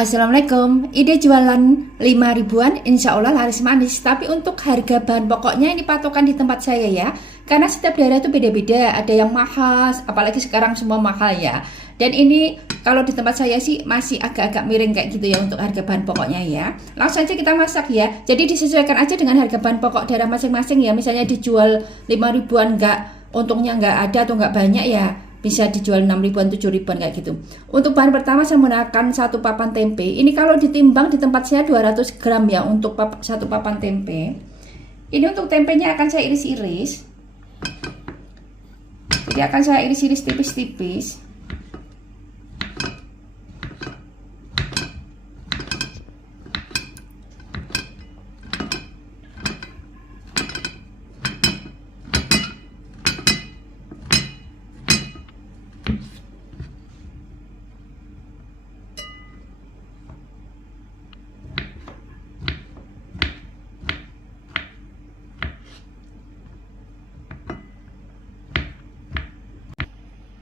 Assalamualaikum, ide jualan 5 ribuan insya Allah laris manis. Tapi untuk harga bahan pokoknya ini patokan di tempat saya ya. Karena setiap daerah itu beda-beda, ada yang mahal, apalagi sekarang semua mahal ya. Dan ini kalau di tempat saya sih masih agak-agak miring kayak gitu ya untuk harga bahan pokoknya ya. Langsung aja kita masak ya. Jadi disesuaikan aja dengan harga bahan pokok daerah masing-masing ya. Misalnya dijual 5 ribuan untungnya nggak ada atau nggak banyak ya, bisa dijual 6 ribuan 7 ribuan kayak gitu. Untuk bahan pertama saya menggunakan 1 papan tempe. Ini kalau ditimbang di tempat saya 200 gram ya untuk 1 papan tempe. Ini untuk tempenya akan saya iris-iris. Jadi akan saya iris-iris tipis-tipis.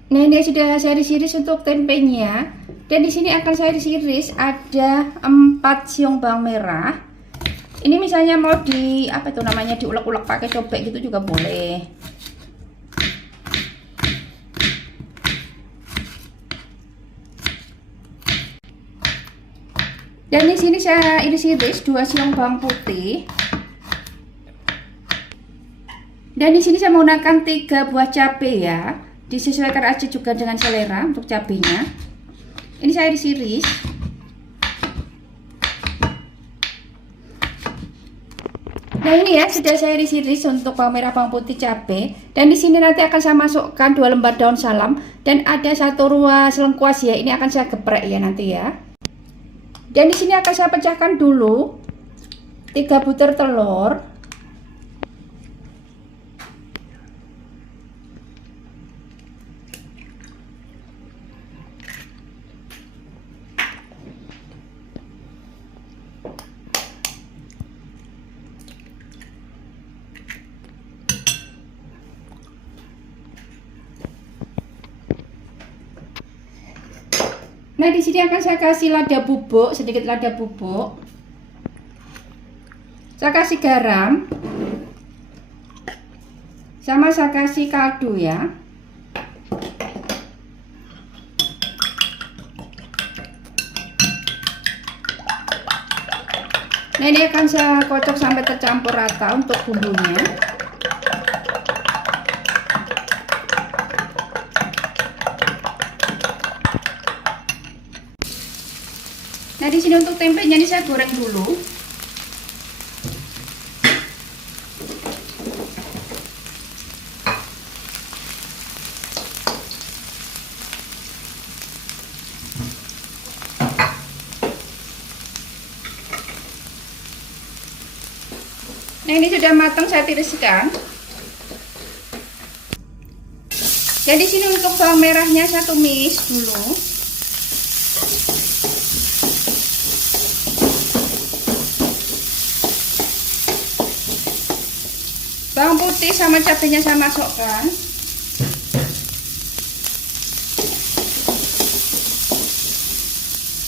Nah, ini sudah saya iris-iris untuk tempenya. Dan di sini akan saya iris-iris ada 4 siung bawang merah. Ini misalnya mau diulek-ulek pakai cobek gitu juga boleh. Dan di sini saya iris-iris 2 siung bawang putih. Dan di sini saya menggunakan 3 buah cabai ya. Disesuaikan aja juga dengan selera untuk cabenya. Ini saya iris-iris. Nah, ini ya sudah saya iris-iris untuk bawang merah, bawang putih, cabai. Dan di sini nanti akan saya masukkan 2 lembar daun salam dan ada 1 ruas lengkuas ya. Ini akan saya geprek ya nanti ya. Dan di sini akan saya pecahkan dulu 3 butir telur. Nah, di sini akan saya kasih lada bubuk, sedikit lada bubuk. Saya kasih garam. Sama saya kasih kaldu ya. Nah, ini akan saya kocok sampai tercampur rata untuk bumbunya. Nah, di sini untuk tempenya ini saya goreng dulu. Nah, ini sudah matang, saya tiriskan. Dan di sini untuk bawang merahnya saya tumis dulu. Bawang putih sama cabenya saya masukkan.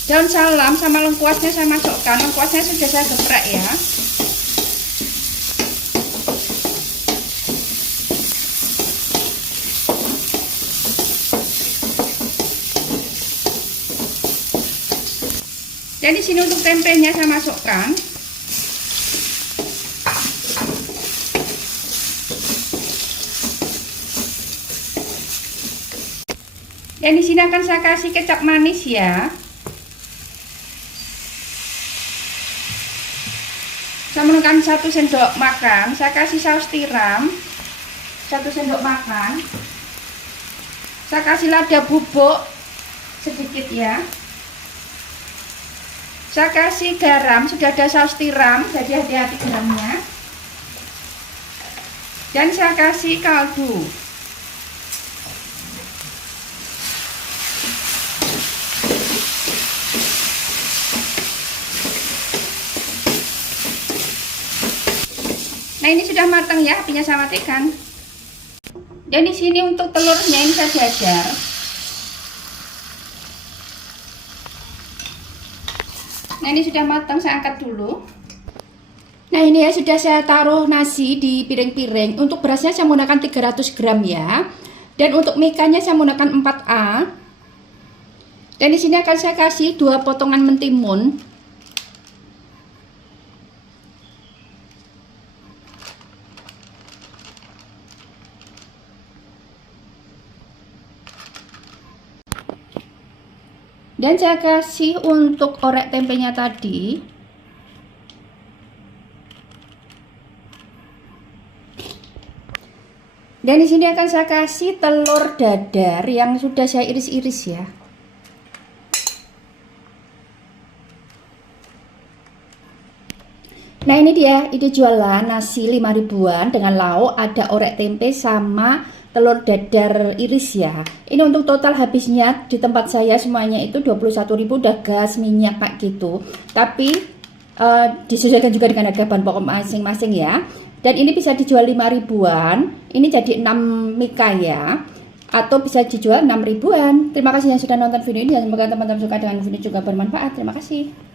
Daun salam sama lengkuasnya saya masukkan. Lengkuasnya sudah saya geprek ya. Dan di sini untuk tempenya saya masukkan. Dan di sini akan saya kasih kecap manis ya. Saya menggunakan 1 sendok makan. Saya kasih saus tiram 1 sendok makan. Saya kasih lada bubuk sedikit ya. Saya kasih garam, sudah ada saus tiram, jadi hati-hati garamnya. Dan saya kasih kaldu. Nah, ini sudah matang ya, apinya saya matikan. Dan di sini untuk telurnya ini saya jajar. Nah, ini sudah matang, saya angkat dulu. Nah, ini ya sudah saya taruh nasi di piring-piring. Untuk berasnya saya menggunakan 300 gram ya. Dan untuk mekanya saya menggunakan 4A. Dan di sini akan saya kasih 2 potongan mentimun. Dan saya kasih untuk orek tempenya tadi. Dan di sini akan saya kasih telur dadar yang sudah saya iris-iris ya. Nah, ini dia ide jualan nasi 5 ribuan dengan lauk, ada orek tempe sama telur dadar iris ya. Ini untuk total habisnya di tempat saya semuanya itu 21.000 udah gas, minyak kayak gitu. Tapi disesuaikan juga dengan harga bahan pokok masing-masing ya. Dan ini bisa dijual 5 ribuan. Ini jadi 6 mika ya. Atau bisa dijual 6 ribuan. Terima kasih yang sudah nonton video ini. Dan semoga teman-teman suka dengan video juga bermanfaat. Terima kasih.